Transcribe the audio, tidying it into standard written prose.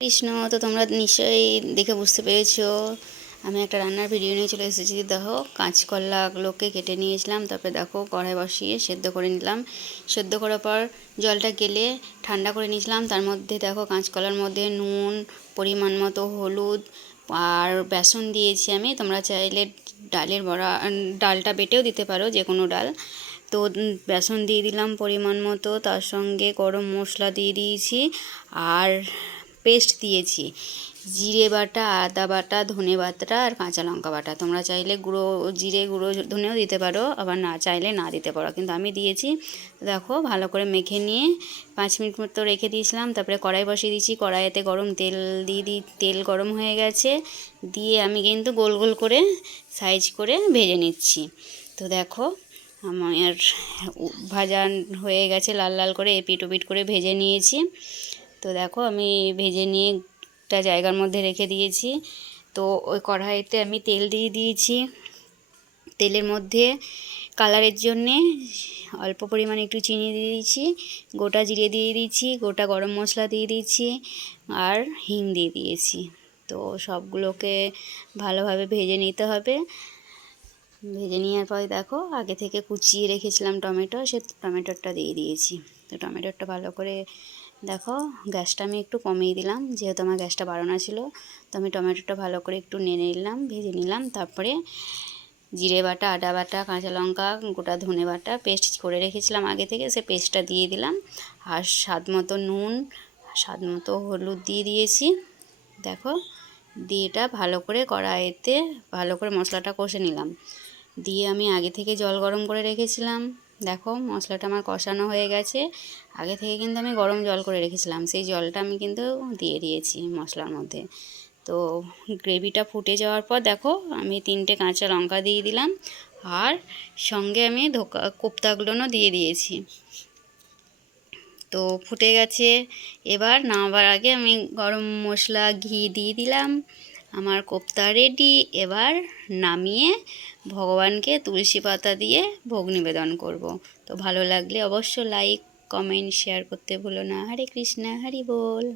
কৃষ্ণ। তো তোমরা নিশ্চয়ই দেখে বুঝতে পেরেছো আমি একটা রান্নার ভিডিও নিয়ে চলে এসেছি। দেখো, কাঁচকলাগুলোকে কেটে নিয়েছিলাম, তারপরে দেখো কড়াই বসিয়ে সেদ্ধ করে নিলাম। সেদ্ধ করার পর জলটা গেলে ঠান্ডা করে নিয়েছিলাম। তার মধ্যে দেখো কাঁচকলার মধ্যে নুন, পরিমাণ মতো হলুদ আর বেসন দিয়েছি আমি। তোমরা চাইলে ডালের বড়া, ডালটা বেটেও দিতে পারো, যে কোনো ডাল। তো বেসন দিয়ে দিলাম পরিমাণ মতো, তার সঙ্গে গরম মশলা দিয়ে দিয়েছি আর পেস্ট দিয়েছি জিরে বাটা, আদা বাটা, ধনে বাটা আর কাঁচা লঙ্কা বাটা। তোমরা চাইলে গুঁড়ো জিরে, গুঁড়ো ধনেও দিতে পারো, আবার না চাইলে না দিতে পারো, কিন্তু আমি দিয়েছি। দেখো ভালো করে মেখে নিয়ে 5 মিনিট মতো রেখে দিয়েছিলাম। তারপরে কড়াই বসিয়ে দিয়েছি, কড়াইতে গরম তেল দিয়ে তেল গরম হয়ে গেছে, দিয়ে আমি কিন্তু গোল গোল করে সাইজ করে ভেজে নিচ্ছি। তো দেখো আমার ভাজা হয়ে গেছে, লাল লাল করে এপিট ওপিট করে ভেজে নিয়েছি। তো দেখো আমি ভেজে নিয়ে একটা জায়গার মধ্যে রেখে দিয়েছি। তো ওই কড়াইতে আমি তেল দিয়ে দিয়েছি। তেলের মধ্যে কালারের জন্যে অল্প পরিমাণে একটু চিনি দিয়ে দিয়েছি, গোটা জিরে দিয়ে দিয়েছি, গোটা গরম মশলা দিয়ে দিয়েছি আর হিং দিয়ে দিয়েছি। তো সবগুলোকে ভালোভাবে ভেজে নিতে হবে। ভেজে নেওয়ার পরে দেখো আগে থেকে কুচিয়ে রেখেছিলাম টমেটো, সে টমেটোটা দিয়ে দিয়েছি। তো টমেটোটা ভালো করে দেখো, গ্যাসটা আমি একটু কমিয়ে দিলাম, যেহেতু আমার গ্যাসটা বাড়ানো ছিল। তো আমি টমেটোটা ভালো করে একটু নেড়ে নিলাম, ভেজে নিলাম। তারপরে জিরে বাটা, আদা বাটা, কাঁচা লঙ্কা, গোটা ধনে বাটা পেস্ট করে রেখেছিলাম আগে থেকে, সে পেস্টটা দিয়ে দিলাম। আর স্বাদ মতো নুন, স্বাদ মতো হলুদ দিয়ে দিয়েছি। দেখো দিয়ে এটা ভালো করে কড়াইতে ভালো করে মশলাটা কষে নিলাম। দিয়ে আমি আগে থেকে জল গরম করে রেখেছিলাম। দেখো মশলাটা আমার কষানো হয়ে গেছে। আগে থেকে কিন্তু আমি গরম জল করে রেখেছিলাম, সেই জলটা আমি কিন্তু দিয়ে দিয়েছি মশলার মধ্যে। তো গ্রেভিটা ফুটে যাওয়ার পর দেখো আমি 3টে কাঁচা লঙ্কা দিয়ে দিলাম, আর সঙ্গে আমি কোপ্তাগুলোও দিয়ে দিয়েছি। তো ফুটে গেছে। এবার নামাবার আগে আমি গরম মশলা, ঘি দিয়ে দিলাম। আমার কোপ্তা রেডি। এবার নামিয়ে ভগবানকে তুলসী পাতা দিয়ে ভোগ নিবেদন করব। তো ভালো লাগলে অবশ্য লাইক, কমেন্ট, শেয়ার করতে ভুলো না। হরে কৃষ্ণ, হরি বল।